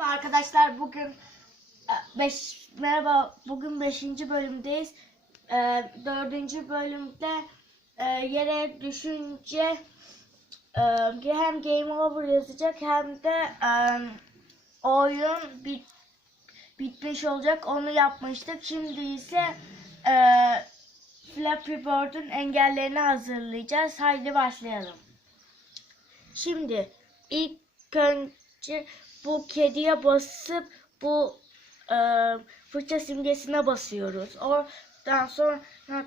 Arkadaşlar bugün 5 merhaba bugün 5. bölümdeyiz. 4. bölümde e, yere düşünce e, hem game over yazacak hem de e, oyun bit, bitmiş olacak. Onu yapmıştık. Şimdi ise e, Flappy Bird'ün engellerini hazırlayacağız. Haydi başlayalım. Şimdi ilk önce bu kediye basıp bu e, fırça simgesine basıyoruz. Oradan sonra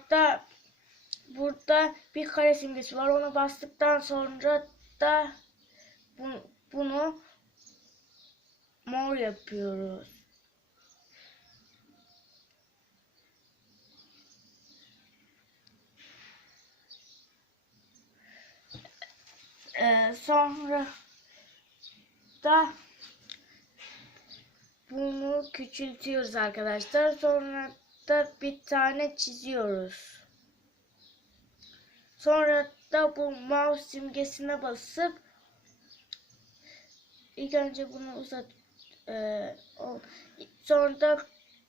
da burada bir kare simgesi var. Onu bastıktan sonra da bu, bunu mor yapıyoruz. Ee, sonra da bunu küçültüyoruz arkadaşlar. Sonra da bir tane çiziyoruz. Sonra da bu mouse simgesine basıp ilk önce bunu uzat e, sonra da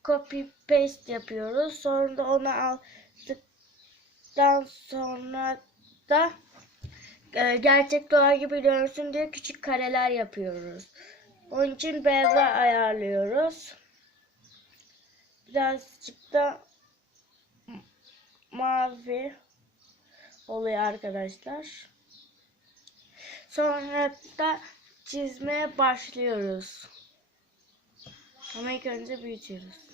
copy paste yapıyoruz. Sonra da onu aldıktan sonra da e, gerçek doğa gibi görünsün diye küçük kareler yapıyoruz. Onun için beyaza ayarlıyoruz. Birazcık da mavi oluyor arkadaşlar. Sonra da çizmeye başlıyoruz. Ama ilk önce büyütüyoruz.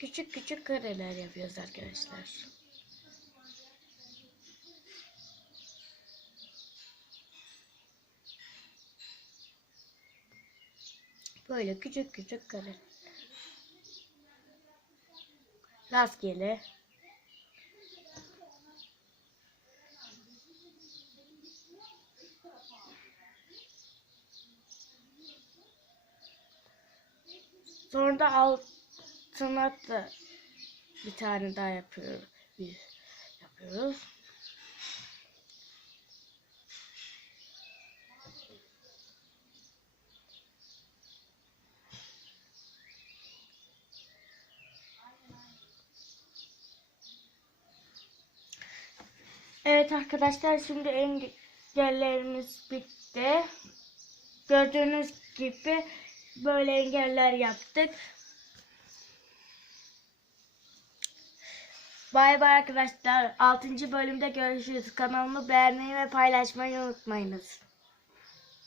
Küçük küçük kareler yapıyoruz arkadaşlar. Böyle küçük küçük kare. Rastgele. Sonra da altına da bir tane daha yapıyoruz. Bir yapıyoruz. Evet arkadaşlar şimdi engellerimiz bitti. Gördüğünüz gibi böyle engeller yaptık. Bay bay arkadaşlar. 6. bölümde görüşürüz. Kanalımı beğenmeyi ve paylaşmayı unutmayınız.